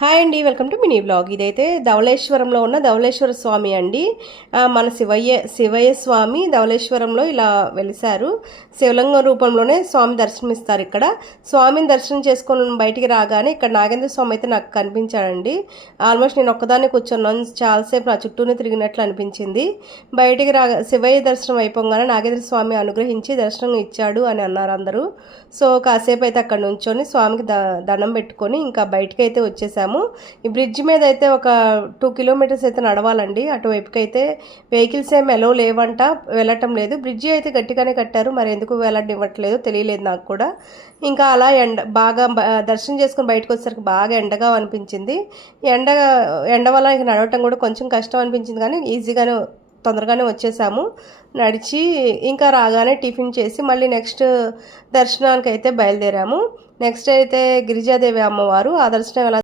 Hi అండి, welcome to mini blog. ఇదైతే ధవళేశ్వరంలో ఉన్న ధవళేశ్వర స్వామి అండి. మన శివయ్య స్వామి ధవళేశ్వరంలో ఇలా వెలిశారు. శివలింగ రూపంలోనే స్వామి దర్శనమిస్తారు. ఇక్కడ స్వామిని దర్శనం చేసుకొని బయటికి రాగానే ఇక్కడ నాగేంద్ర స్వామి అయితే నాకు కనిపించాడండి. ఆల్మోస్ట్ నేను ఒక్కదాన్ని కూర్చున్నాను, చాలాసేపు నా చుట్టూనే తిరిగినట్లు అనిపించింది. బయటికి శివయ్య దర్శనం అయిపోగానే నాగేంద్ర స్వామి అనుగ్రహించి దర్శనం ఇచ్చాడు అని అన్నారు అందరూ. సో కాసేపు అయితే అక్కడ నుంచొని స్వామికి దండం పెట్టుకొని ఇంకా బయటకు అయితే వచ్చేసాము. ఈ బ్రిడ్జ్ మీద అయితే ఒక 2 కిలోమీటర్స్ అయితే నడవాలండి. అటువైపుకి అయితే వెహికల్స్ ఏమి ఎలో లేవంట, వెళ్ళటం లేదు. బ్రిడ్జి అయితే గట్టిగానే కట్టారు, మరి ఎందుకు వెళ్ళనివ్వట్లేదు తెలియలేదు నాకు కూడా. ఇంకా అలా బాగా దర్శనం చేసుకుని బయటకు వచ్చేసరికి బాగా ఎండగా అనిపించింది. ఎండ వల్ల ఇంక నడవటం కూడా కొంచెం కష్టం అనిపించింది, కానీ ఈజీగానే తొందరగానే వచ్చేసాము. నడిచి ఇంకా రాగానే టిఫిన్ చేసి మళ్ళీ నెక్స్ట్ దర్శనానికి అయితే బయలుదేరాము. నెక్స్ట్ అయితే గిరిజాదేవి అమ్మవారు, ఆ దర్శనం ఎలా